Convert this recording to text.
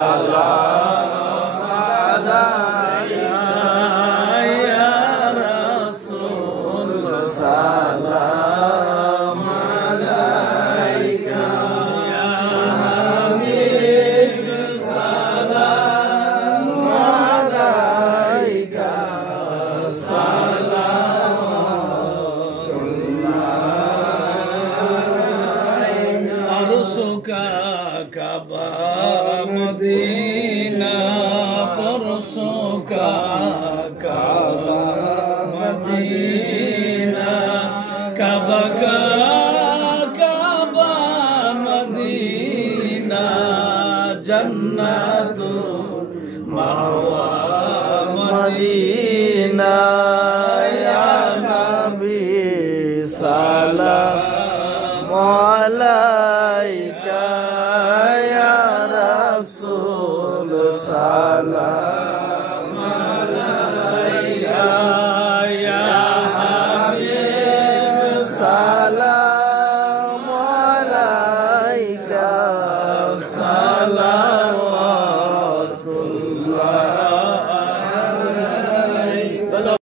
সালাম আলাইকা ইয়া রাসূল সালাম আলাইকা ইয়া হাবিব সালাম আলাইকা আরশুকা কাবা মদিনা পরশুকা কাবা মদিনা কাবা কাবা মদিনা জান্নাতুল মাওয়া মদিনা ইয়া নবী সালাম আলাইকা ইয়া রাসূল সালাম